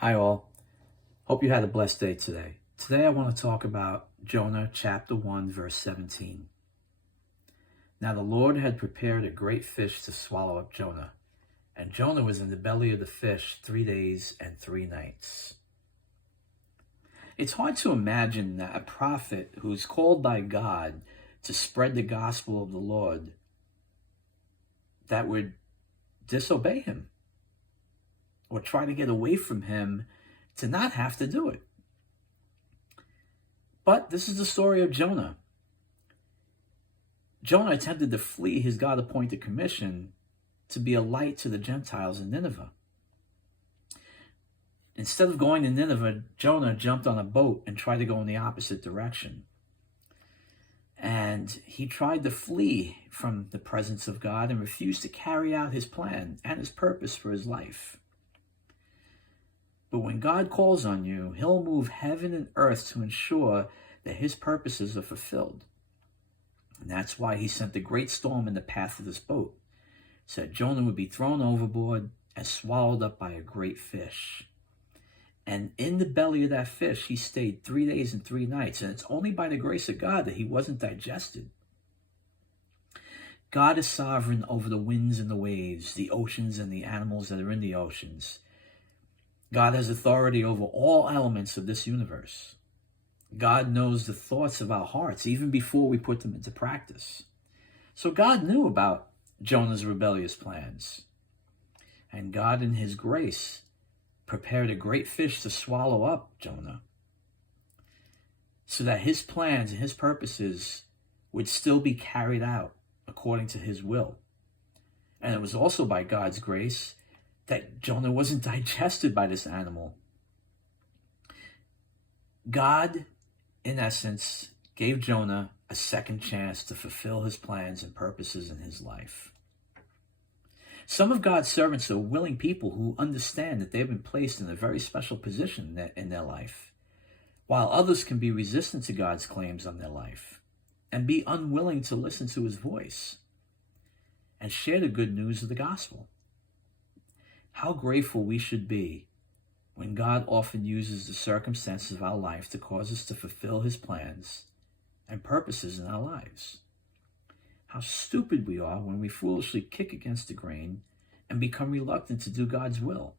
Hi all. Hope you had a blessed day today. Today I want to talk about Jonah chapter 1 verse 17. Now the Lord had prepared a great fish to swallow up Jonah, and Jonah was in the belly of the fish 3 days and 3 nights. It's hard to imagine that a prophet who is called by God to spread the gospel of the Lord that would disobey him or try to get away from him to not have to do it. But this is the story of Jonah. Jonah attempted to flee his God-appointed commission to be a light to the Gentiles in Nineveh. Instead of going to Nineveh, Jonah jumped on a boat and tried to go in the opposite direction. And he tried to flee from the presence of God and refused to carry out his plan and his purpose for his life. But when God calls on you, he'll move heaven and earth to ensure that his purposes are fulfilled. And that's why he sent a great storm in the path of this boat, so that Jonah would be thrown overboard and swallowed up by a great fish. And in the belly of that fish, he stayed 3 days and 3 nights. And it's only by the grace of God that he wasn't digested. God is sovereign over the winds and the waves, the oceans and the animals that are in the oceans. God has authority over all elements of this universe. God knows the thoughts of our hearts even before we put them into practice. So God knew about Jonah's rebellious plans. And God, in his grace, prepared a great fish to swallow up Jonah, so that his plans and his purposes would still be carried out according to his will. And it was also by God's grace that Jonah wasn't digested by this animal. God, in essence, gave Jonah a second chance to fulfill his plans and purposes in his life. Some of God's servants are willing people who understand that they've been placed in a very special position in their life, while others can be resistant to God's claims on their life and be unwilling to listen to his voice and share the good news of the gospel. How grateful we should be when God often uses the circumstances of our life to cause us to fulfill his plans and purposes in our lives. How stupid we are when we foolishly kick against the grain and become reluctant to do God's will.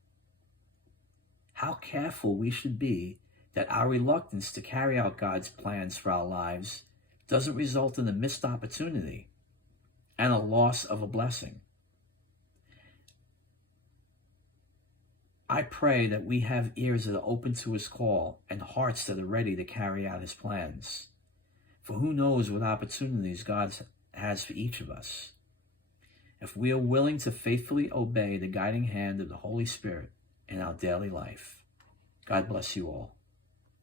How careful we should be that our reluctance to carry out God's plans for our lives doesn't result in a missed opportunity and a loss of a blessing. I pray that we have ears that are open to his call and hearts that are ready to carry out his plans. For who knows what opportunities God has for each of us, if we are willing to faithfully obey the guiding hand of the Holy Spirit in our daily life. God bless you all.